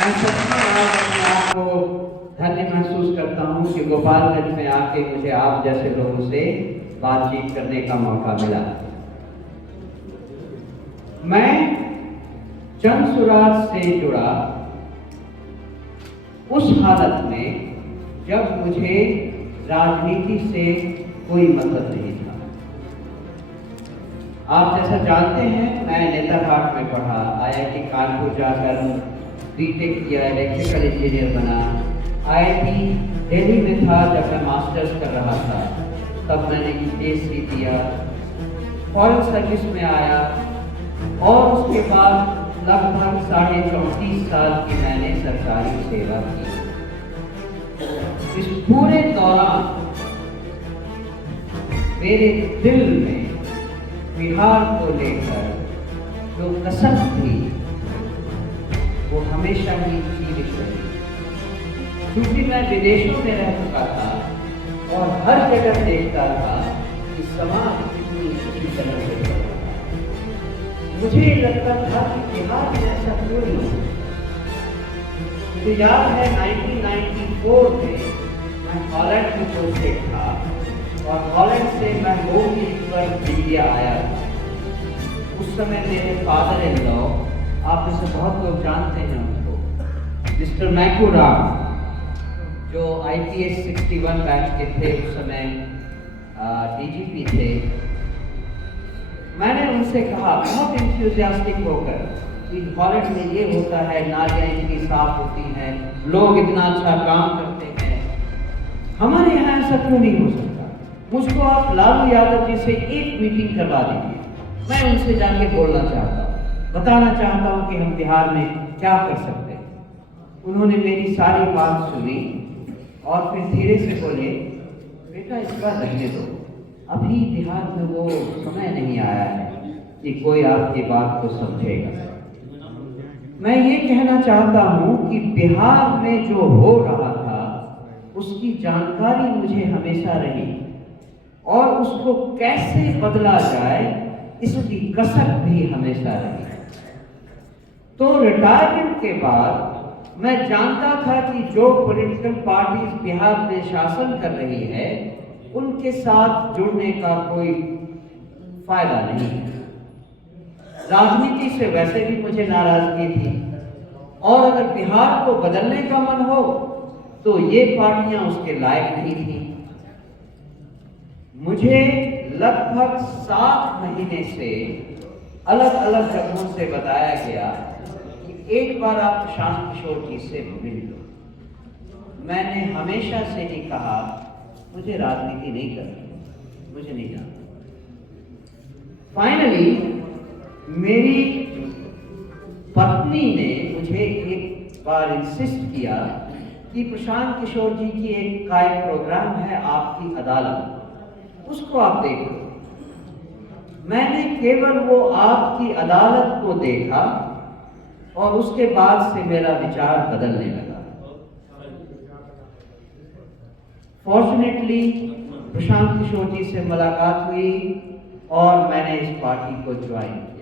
मैं सच में आज अपने आप को धन्य महसूस करता हूँ कि गोपालगंज में आके मुझे आप जैसे लोगों से बातचीत करने का मौका मिला। मैं जनसुराज से जुड़ा उस हालत में जब मुझे राजनीति से कोई मतलब नहीं था। आप जैसा जानते हैं, मैं नेतरहाट में पढ़ा, IIT कानपुर जाकर बीटेक किया, इलेक्ट्रिकल इंजीनियर बना। IIT दिल्ली में था जब मैं मास्टर्स कर रहा था, तब मैंने PhD दिया, फॉरेन सर्विस में आया और उसके बाद लगभग 34.5 साल की मैंने सरकारी सेवा की। इस पूरे दौरान मेरे दिल में बिहार को लेकर जो कसक थी वो हमेशा ही जीवित रही। क्योंकि मैं विदेशों में रह चुका था और हर जगह देखता था कि समाज कितनी अच्छी तरह से चल रहा है। मुझे लगता था कि बिहार में ऐसा क्यों नहीं हो। मुझे याद है 1994 में मैं हॉलैंड में पोस्टेड था और हॉलैंड से मैं होम पर इंडिया आया था। उस समय मेरे फादर इन लॉ, आप इसे बहुत लोग जानते हैं उनको, मिस्टर मैकू राव, जो IPS 61 बैच के थे, उस समय DGP थे। मैंने उनसे कहा बहुत इंथुसियास्टिक होकर कि हॉलैंड में ये होता है, नालियाँ इतनी साफ होती हैं, लोग इतना अच्छा काम करते हैं, हमारे यहाँ ऐसा क्यों नहीं हो सकता। मुझको आप लालू यादव जी से एक मीटिंग करवा दीजिए, मैं उनसे जाके बोलना चाहता हूँ, बताना चाहता हूँ कि हम बिहार में क्या कर सकते हैं। उन्होंने मेरी सारी बात सुनी और फिर धीरे से बोले, बेटा इस बार रहने दो, अभी बिहार में वो समय नहीं आया है कि कोई आपकी बात को समझेगा। मैं ये कहना चाहता हूँ कि बिहार में जो हो रहा था उसकी जानकारी मुझे हमेशा रही और उसको कैसे बदला जाए इसकी कसक भी हमेशा रही। तो रिटायरमेंट के बाद मैं जानता था कि जो पॉलिटिकल पार्टीज बिहार में शासन कर रही है उनके साथ जुड़ने का कोई फायदा नहीं है। राजनीति से वैसे भी मुझे नाराजगी थी और अगर बिहार को बदलने का मन हो तो ये पार्टियां उसके लायक नहीं थी। मुझे लगभग 7 महीने से अलग अलग जगहों से बताया गया कि एक बार आप प्रशांत किशोर जी से मिल लो। मैंने हमेशा से ही कहा मुझे राजनीति नहीं करनी, मुझे नहीं जानना। फाइनली मेरी पत्नी ने मुझे एक बार इंसिस्ट किया कि प्रशांत किशोर जी की एक प्रोग्राम है आपकी अदालत, उसको आप देख लो। मैंने केवल वो आपकी अदालत को देखा और उसके बाद से मेरा विचार बदलने लगा। फॉर्चुनेटली प्रशांत किशोर जी से मुलाकात हुई और मैंने इस पार्टी को ज्वाइन किया।